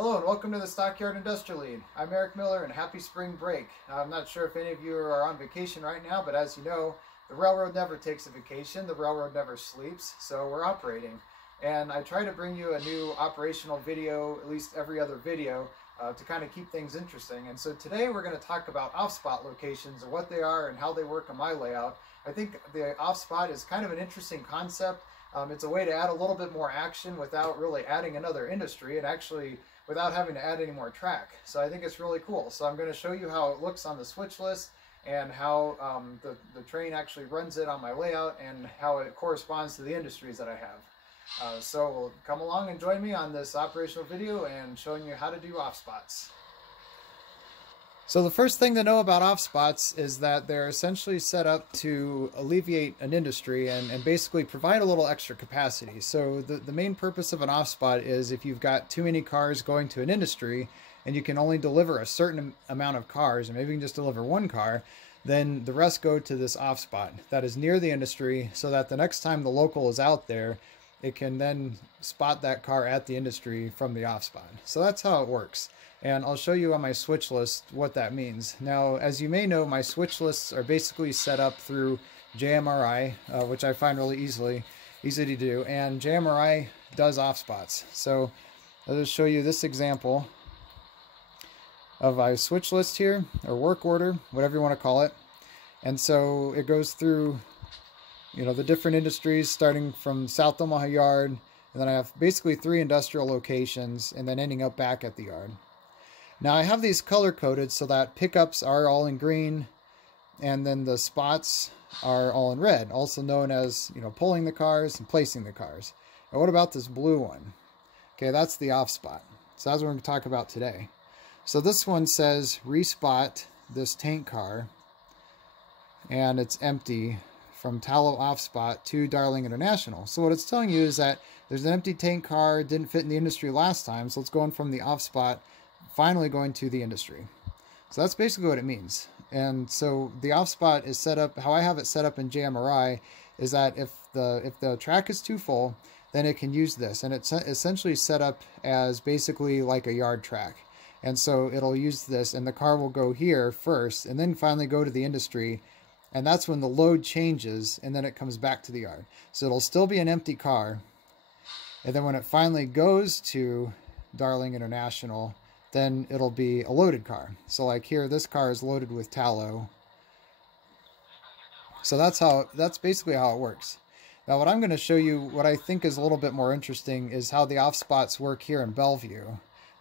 Hello and welcome to the Stockyard Industrial Lead. I'm Eric Miller and happy spring break. I'm not sure if any of you are on vacation right now, but as you know, the railroad never takes a vacation, the railroad never sleeps, so we're operating. And I try to bring you a new operational video, at least every other video, to kind of keep things interesting. And so today we're going to talk about off-spot locations and what they are and how they work on my layout. I think the off-spot is kind of an interesting concept. It's a way to add a little bit more action without really adding another industry and actually without having to add any more track. So I think it's really cool. So I'm going to show you how it looks on the switch list and how the train actually runs it on my layout and how it corresponds to the industries that I have. So come along and join me on this operational video and showing you how to do off spots. So the first thing to know about off spots is that they're essentially set up to alleviate an industry and basically provide a little extra capacity. So the main purpose of an off spot is if you've got too many cars going to an industry and you can only deliver a certain amount of cars, and maybe you can just deliver one car, then the rest go to this off spot that is near the industry so that the next time the local is out there, it can then spot that car at the industry from the off spot. So that's how it works. And I'll show you on my switch list what that means. Now, as you may know, my switch lists are basically set up through JMRI, which I find really easy to do. And JMRI does off spots. So I'll just show you this example of my switch list here, or work order, whatever you want to call it. And so it goes through, the different industries starting from South Omaha Yard, and then I have basically 3 industrial locations, and then ending up back at the yard. Now I have these color coded so that pickups are all in green and then the spots are all in red, also known as, pulling the cars and placing the cars. And what about this blue one? Okay, that's the off spot. So that's what we're going to talk about today. So this one says respot this tank car and it's empty from Tallow off spot to Darling International. So what it's telling you is that there's an empty tank car, didn't fit in the industry last time, so it's going from the off spot finally going to the industry. So that's basically what it means. And so the off spot is set up, how I have it set up in JMRI is that if the track is too full, then it can use this. And it's essentially set up as basically like a yard track. And so it'll use this and the car will go here first and then finally go to the industry. And that's when the load changes and then it comes back to the yard. So it'll still be an empty car. And then when it finally goes to Darling International, then it'll be a loaded car. So like here, this car is loaded with tallow. So that's basically how it works. Now what I'm going to show you, what I think is a little bit more interesting, is how the off spots work here in Bellevue.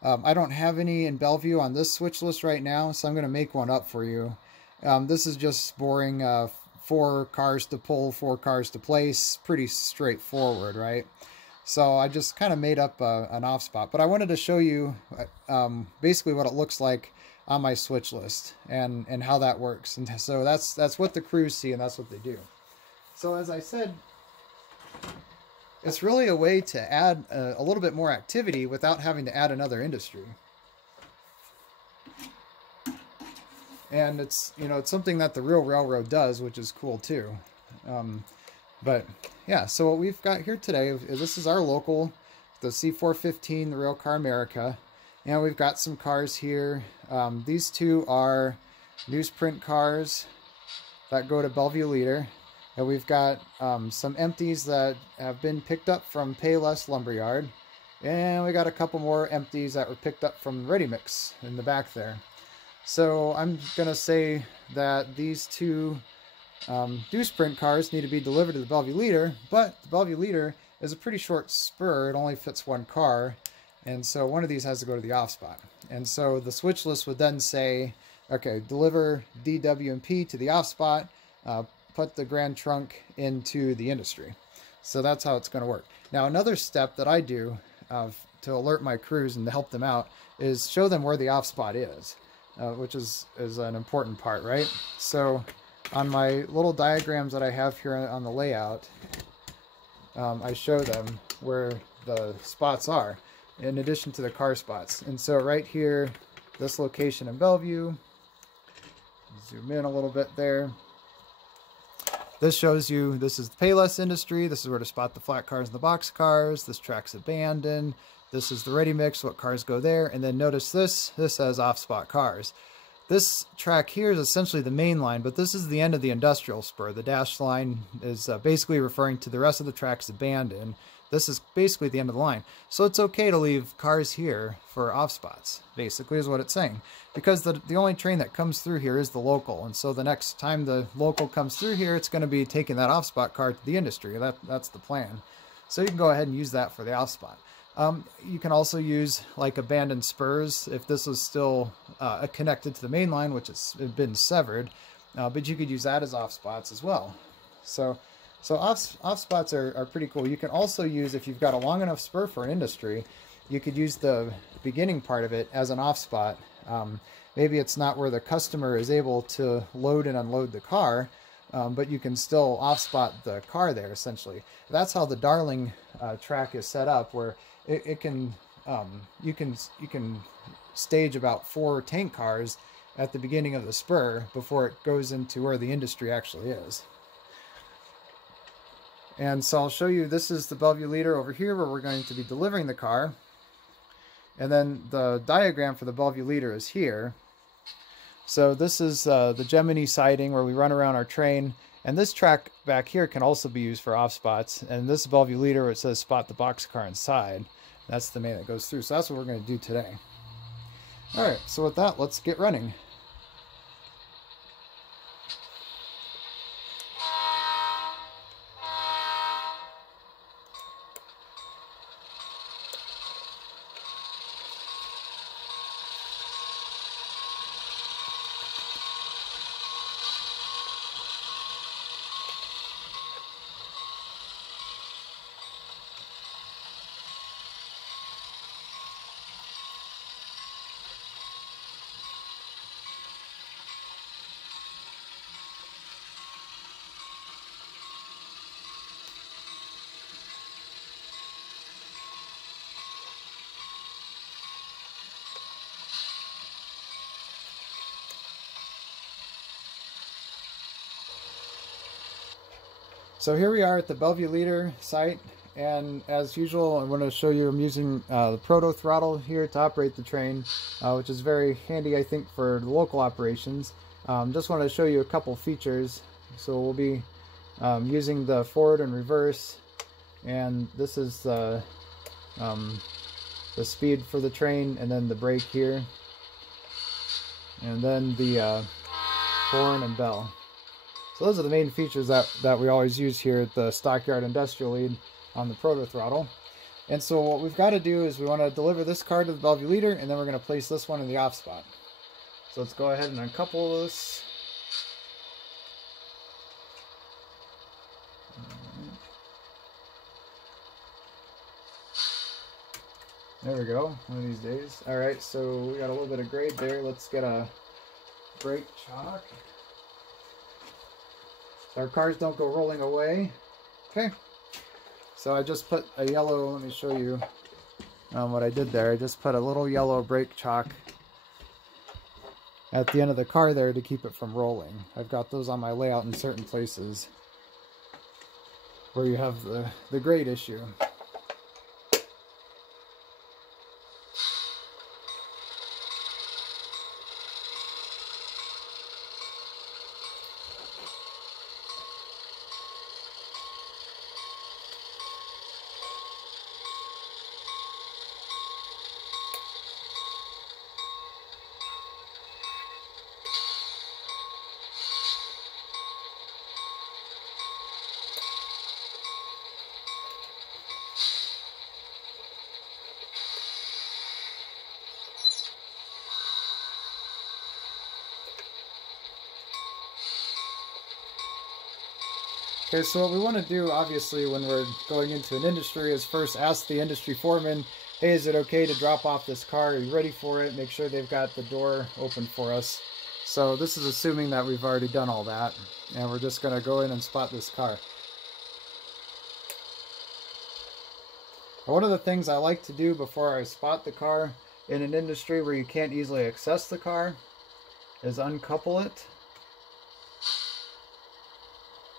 I don't have any in Bellevue on this switch list right now, so I'm going to make one up for you. This is just boring, 4 cars to pull, 4 cars to place, pretty straightforward, right? So I just kind of made up an off spot, but I wanted to show you basically what it looks like on my switch list and how that works. And so that's what the crews see and that's what they do. So as I said, it's really a way to add a little bit more activity without having to add another industry. And it's, it's something that the real railroad does, which is cool too. But yeah, so what we've got here today, this is our local, the C415, the Railcar America. And we've got some cars here. These 2 are newsprint cars that go to Bellevue Leader. And we've got some empties that have been picked up from Payless Lumberyard. And we got a couple more empties that were picked up from Ready Mix in the back there. So I'm going to say that these 2 newsprint cars need to be delivered to the Bellevue Leader, but the Bellevue Leader is a pretty short spur. It only fits 1 car, and so one of these has to go to the off spot. And so the switch list would then say, okay, deliver DW&P to the off spot, put the Grand Trunk into the industry. So that's how it's going to work. Now another step that I do to alert my crews and to help them out is show them where the off spot is, which is an important part, right? So on my little diagrams that I have here on the layout, I show them where the spots are, in addition to the car spots. And so right here, this location in Bellevue, zoom in a little bit there. This shows you, this is the Payless industry. This is where to spot the flat cars and the box cars. This track's abandoned. This is the ready mix, what cars go there. And then notice this says off-spot cars. This track here is essentially the main line, but this is the end of the industrial spur. The dashed line is basically referring to the rest of the tracks abandoned. This is basically the end of the line. So it's okay to leave cars here for off spots, basically is what it's saying. Because the only train that comes through here is the local. And so the next time the local comes through here, it's going to be taking that off spot car to the industry. That's the plan. So you can go ahead and use that for the off spot. You can also use like abandoned spurs if this was still connected to the main line, which has been severed. But you could use that as off spots as well. So off spots are pretty cool. You can also use, if you've got a long enough spur for an industry, you could use the beginning part of it as an off spot. Maybe it's not where the customer is able to load and unload the car, but you can still off spot the car there essentially. That's how the Darling track is set up, where you can stage about 4 tank cars at the beginning of the spur before it goes into where the industry actually is. And so I'll show you, this is the Bellevue leader over here where we're going to be delivering the car. And then the diagram for the Bellevue leader is here. So this is the Gemini siding where we run around our train. And this track back here can also be used for off spots. And this Bellevue leader where it says spot the boxcar inside. That's the main that goes through. So that's what we're going to do today. All right, so with that, let's get running. So here we are at the Bellevue leader site, and as usual, I want to show you I'm using the proto throttle here to operate the train, which is very handy, I think, for the local operations. Just wanted to show you a couple features. So we'll be using the forward and reverse, and this is the speed for the train, and then the brake here, and then the horn and bell. So those are the main features that we always use here at the Stockyard Industrial Lead on the proto throttle. And so what we've got to do is we want to deliver this car to the Bellevue leader, and then we're going to place this one in the off spot. So let's go ahead and uncouple this. There we go, one of these days. All right, so we got a little bit of grade there. Let's get a brake chalk. Our cars don't go rolling away. Okay, so I just put a yellow, let me show you what I did there. I just put a little yellow brake chalk at the end of the car there to keep it from rolling. I've got those on my layout in certain places where you have the grade issue. Okay, so what we want to do, obviously, when we're going into an industry is first ask the industry foreman, hey, is it okay to drop off this car? Are you ready for it? Make sure they've got the door open for us. So this is assuming that we've already done all that, and we're just going to go in and spot this car. One of the things I like to do before I spot the car in an industry where you can't easily access the car is uncouple it.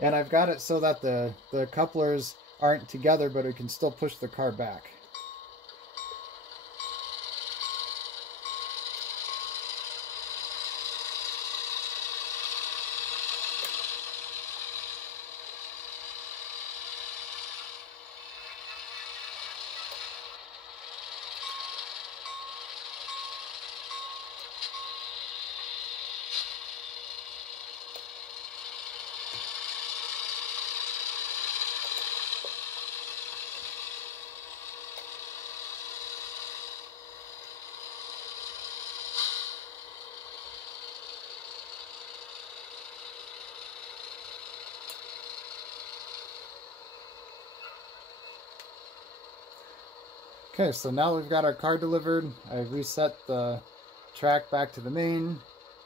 And I've got it so that the couplers aren't together, but it can still push the car back. Okay, so now we've got our car delivered. I reset the track back to the main.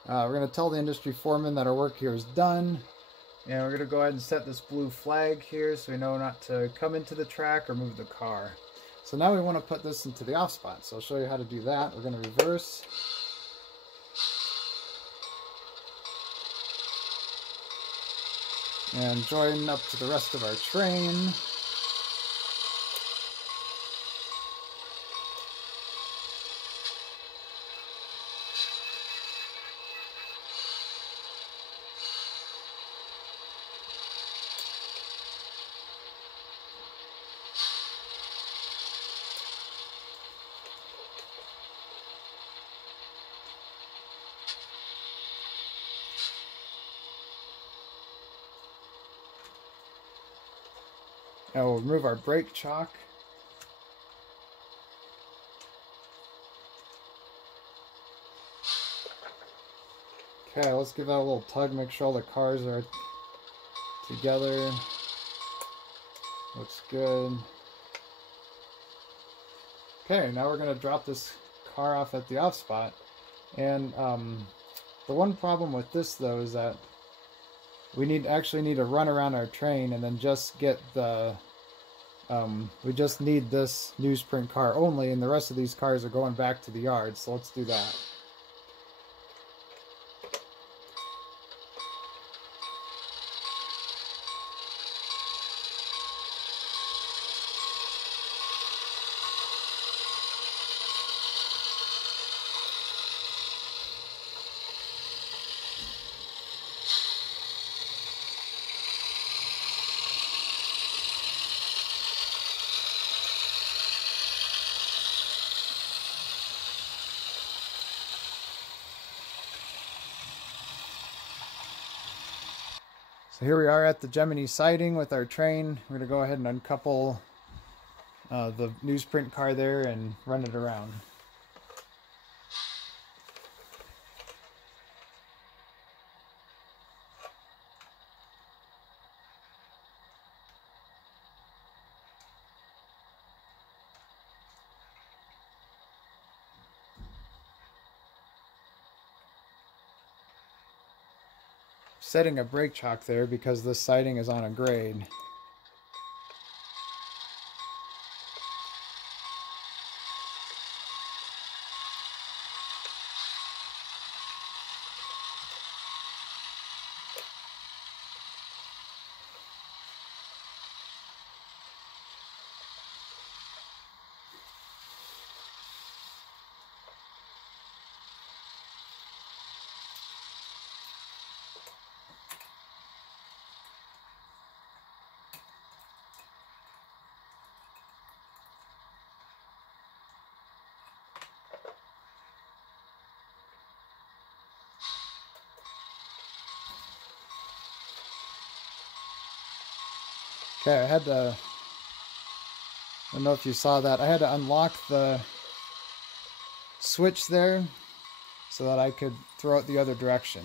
We're going to tell the industry foreman that our work here is done. And we're going to go ahead and set this blue flag here so we know not to come into the track or move the car. So now we want to put this into the off spot. So I'll show you how to do that. We're going to reverse. And join up to the rest of our train. Now we'll remove our brake chalk. Okay, let's give that a little tug, make sure all the cars are together. Looks good. Okay, now we're going to drop this car off at the off spot. And the one problem with this though is that we actually need to run around our train and then just get the we just need this newsprint car only, and the rest of these cars are going back to the yard, so let's do that. So here we are at the Gemini siding with our train. We're going to go ahead and uncouple the newsprint car there and run it around. Setting a brake chalk there because this siding is on a grade. Okay, I don't know if you saw that, I had to unlock the switch there so that I could throw it the other direction.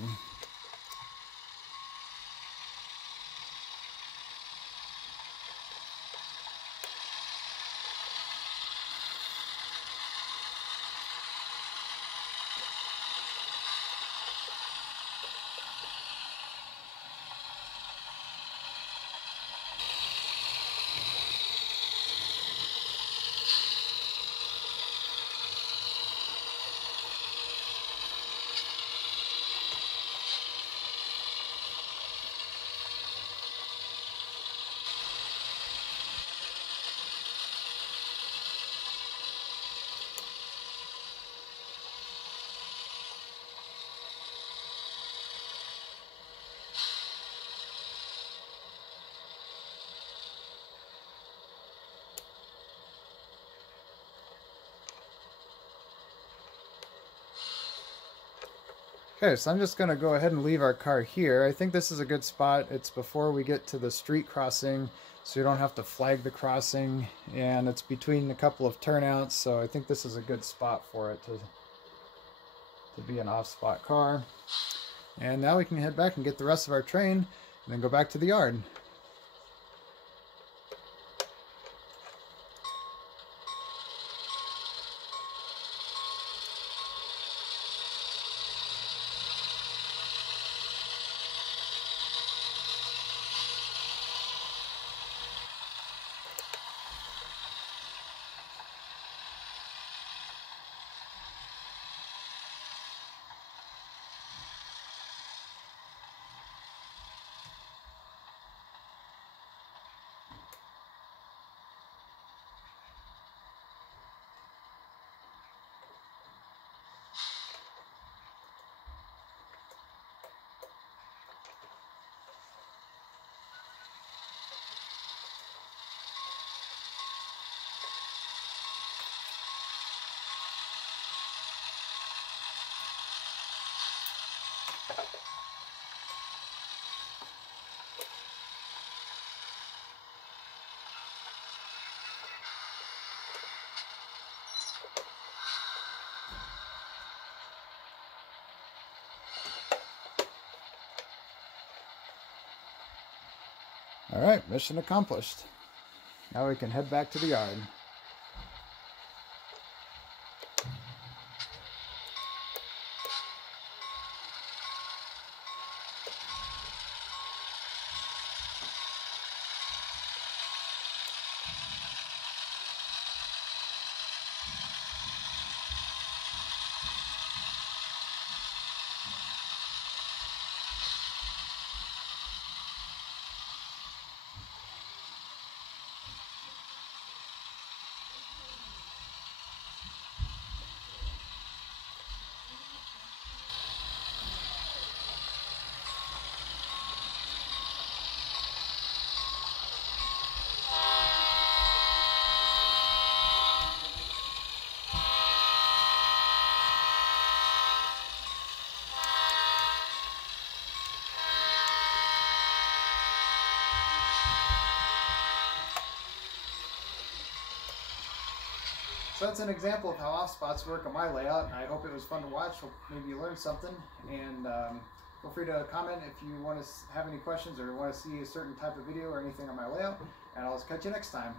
Okay, so I'm just going to go ahead and leave our car here. I think this is a good spot. It's before we get to the street crossing, so you don't have to flag the crossing, and it's between a couple of turnouts, so I think this is a good spot for it to be an off-spot car. And now we can head back and get the rest of our train, and then go back to the yard. All right, mission accomplished. Now we can head back to the yard. So that's an example of how off spots work on my layout. I hope it was fun to watch. Hope maybe you learned something. And feel free to comment if you want to have any questions or want to see a certain type of video or anything on my layout. And I'll catch you next time.